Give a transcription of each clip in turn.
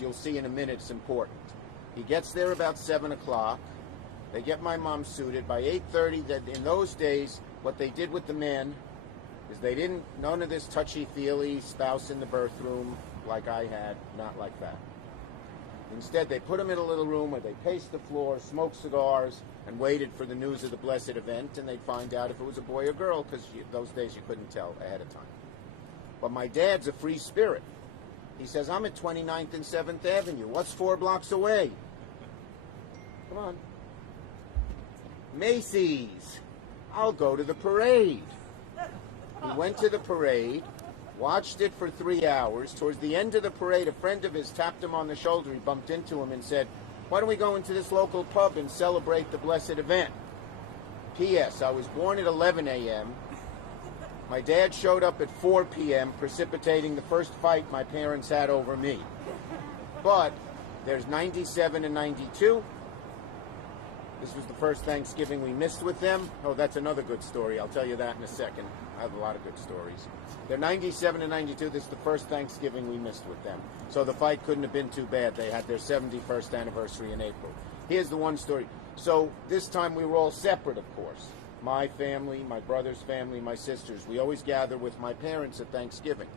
You'll see in a minute it's important. He gets there about 7 o'clock. They get my mom suited. By 8:30, in those days, what they did with the men is none of this touchy-feely spouse in the birth room like I had, not like that. Instead, they put them in a little room where they paced the floor, smoked cigars, and waited for the news of the blessed event, and they'd find out if it was a boy or girl, because those days you couldn't tell ahead of time. But my dad's a free spirit. He says, I'm at 29th and 7th Avenue. What's 4 blocks away? Come on. Macy's. I'll go to the parade. He went to the parade, watched it for 3 hours. Towards the end of the parade, a friend of his tapped him on the shoulder. He bumped into him and said, why don't we go into this local pub and celebrate the blessed event? P.S. I was born at 11 a.m. My dad showed up at 4 p.m., precipitating the first fight my parents had over me. But there's 97 and 92. This was the first Thanksgiving we missed with them. Oh, that's another good story. I'll tell you that in a second. I have a lot of good stories. They're 97 and 92. This is the first Thanksgiving we missed with them. So the fight couldn't have been too bad. They had their 71st anniversary in April. Here's the one story. So this time we were all separate, of course. My family, my brother's family, my sister's. We always gather with my parents at Thanksgiving.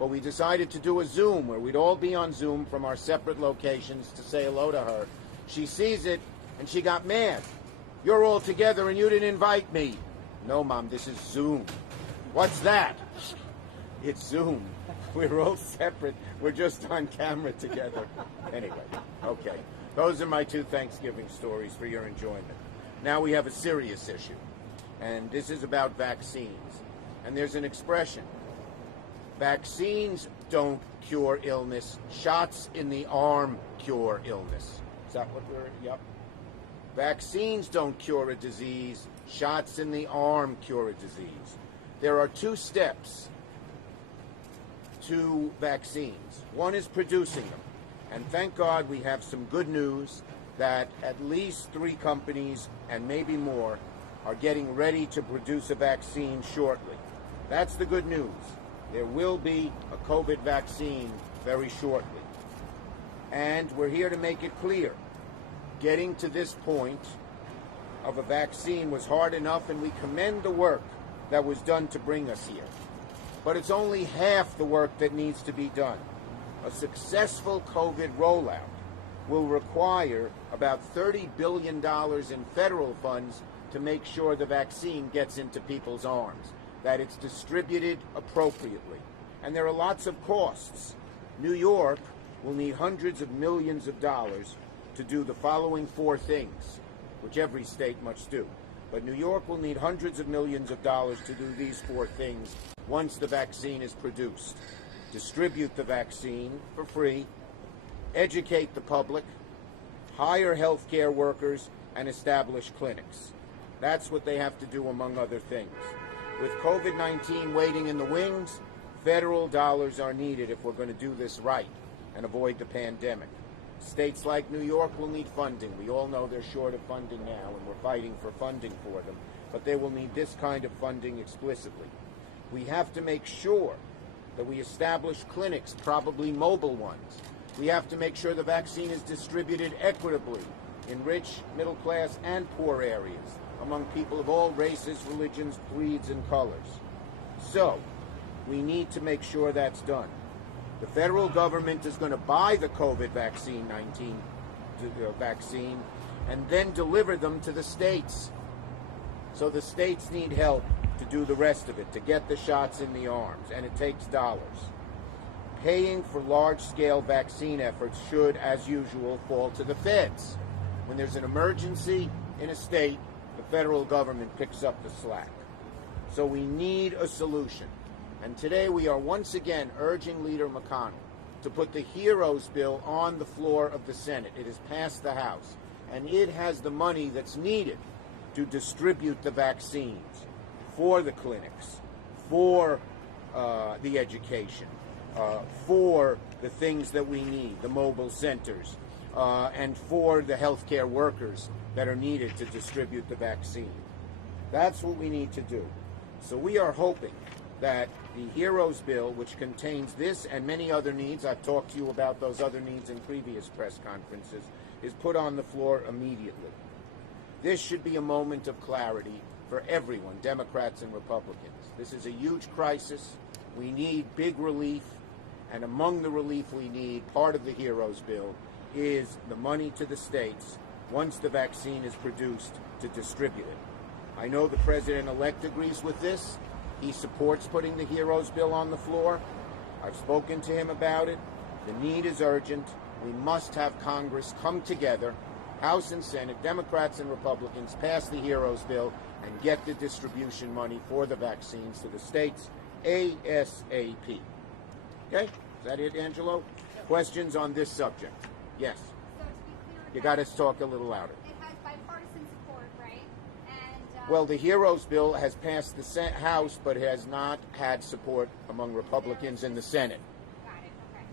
But we decided to do a Zoom where we'd all be on Zoom from our separate locations to say hello to her. She sees it and she got mad. You're all together and you didn't invite me. No, Mom, this is Zoom. What's that? It's Zoom. We're all separate. We're just on camera together. Anyway, okay. Those are my 2 Thanksgiving stories for your enjoyment. Now we have a serious issue. And this is about vaccines. And there's an expression. Vaccines don't cure illness. Shots in the arm cure illness. Is that what yep. Vaccines don't cure a disease. Shots in the arm cure a disease. There are 2 steps to vaccines. One is producing them. And thank God we have some good news that at least 3 companies and maybe more are getting ready to produce a vaccine shortly. That's the good news. There will be a COVID vaccine very shortly. And we're here to make it clear. Getting to this point of a vaccine was hard enough, and we commend the work that was done to bring us here. But it's only half the work that needs to be done. A successful COVID rollout will require about $30 billion in federal funds to make sure the vaccine gets into people's arms, that it's distributed appropriately. And there are lots of costs. New York will need hundreds of millions of dollars to do the following 4 things, which every state must do. But New York will need hundreds of millions of dollars to do these 4 things once the vaccine is produced. Distribute the vaccine for free, educate the public, hire healthcare workers, and establish clinics. That's what they have to do, among other things. With COVID-19 waiting in the wings, federal dollars are needed if we're going to do this right and avoid the pandemic. States like New York will need funding. We all know they're short of funding now, and we're fighting for funding for them. But they will need this kind of funding explicitly. We have to make sure that we establish clinics, probably mobile ones. We have to make sure the vaccine is distributed equitably in rich, middle class, and poor areas, among people of all races, religions, creeds, and colors. So, we need to make sure that's done. The federal government is going to buy the COVID vaccine and then deliver them to the states. So the states need help to do the rest of it, to get the shots in the arms, and it takes dollars. Paying for large-scale vaccine efforts should, as usual, fall to the feds. When there's an emergency in a state, the federal government picks up the slack. So we need a solution. And today we are once again urging Leader McConnell to put the HEROES bill on the floor of the Senate. It has passed the House, and it has the money that's needed to distribute the vaccines for the clinics, for the education, for the things that we need, the mobile centers, and for the healthcare workers that are needed to distribute the vaccine. That's what we need to do. So we are hoping that the HEROES bill, which contains this and many other needs, I've talked to you about those other needs in previous press conferences, is put on the floor immediately. This should be a moment of clarity for everyone, Democrats and Republicans. This is a huge crisis. We need big relief, and among the relief we need, part of the HEROES bill, is the money to the states, once the vaccine is produced, to distribute it. I know the President-elect agrees with this. He supports putting the HEROES bill on the floor. I've spoken to him about it. The need is urgent. We must have Congress come together, House and Senate, Democrats and Republicans, pass the HEROES bill and get the distribution money for the vaccines to the states ASAP. Okay? Is that it, Angelo? Questions on this subject? Yes. So to be clear, You got to talk a little louder. it has bipartisan support, right? And Well, the HEROES bill has passed the House, but has not had support among Republicans in the Senate. got it. Okay.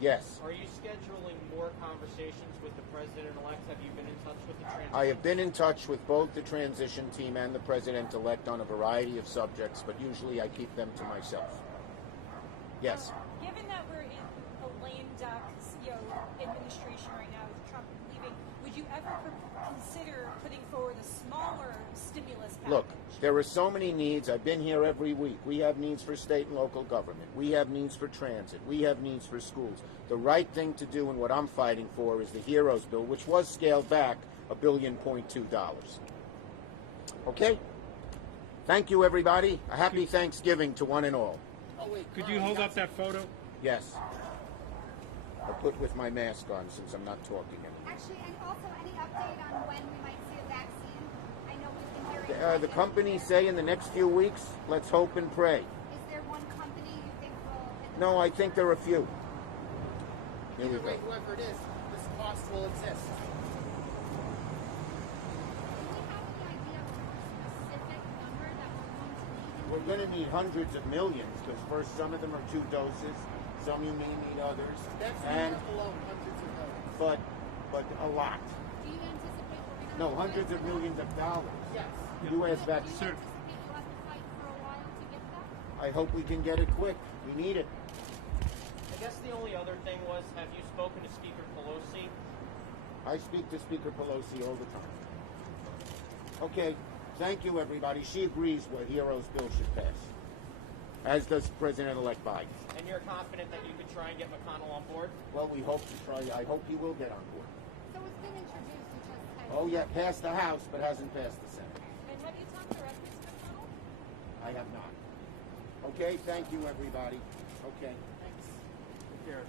Yes. Are you scheduling more conversations with the president-elect? Have you been in touch with the transition? I have been in touch with both the transition team and the President-elect on a variety of subjects, but usually I keep them to myself. Yes. Given that we're in a lame duck, administration right now with Trump leaving, would you ever consider putting forward a smaller stimulus package? Look, there are so many needs. I've been here every week. We have needs for state and local government. We have needs for transit. We have needs for schools. The right thing to do and what I'm fighting for is the HEROES bill, which was scaled back $1.2 billion. Okay? Thank you, everybody. A happy Thanksgiving to one and all. Could you hold up that photo? Yes. I'll put with my mask on since I'm not talking anymore. Actually, and also any update on when we might see a vaccine? I know we've been hearing The companies say in the next few weeks, let's hope and pray. Is there one company you think will hit the No, I think there are a few. Here we Either way, go. whoever it is, this cost will exist. Do we have any idea of a more specific number that we're going to need? We're going to need hundreds of millions because first some of them are 2 doses, some you may need others, That's and alone, hundreds of millions. but a lot. Do you anticipate we're going to No, hundreds of millions of dollars. Yes. U.S. Do you vaccine. anticipate you'll have to fight for a while to get that? I hope we can get it quick. We need it. I guess the only other thing was, have you spoken to Speaker Pelosi? I speak to Speaker Pelosi all the time. Okay, thank you, everybody. She agrees what HEROES bill should pass, as does President-elect Biden. And you're confident that you could try and get McConnell on board? Well, we hope to try. I hope he will get on board. So it's been introduced, it just has... Oh, yeah, passed the House, but hasn't passed the Senate. And have you talked directly to McConnell? I have not. Okay, thank you, everybody. Okay. Thanks. Here.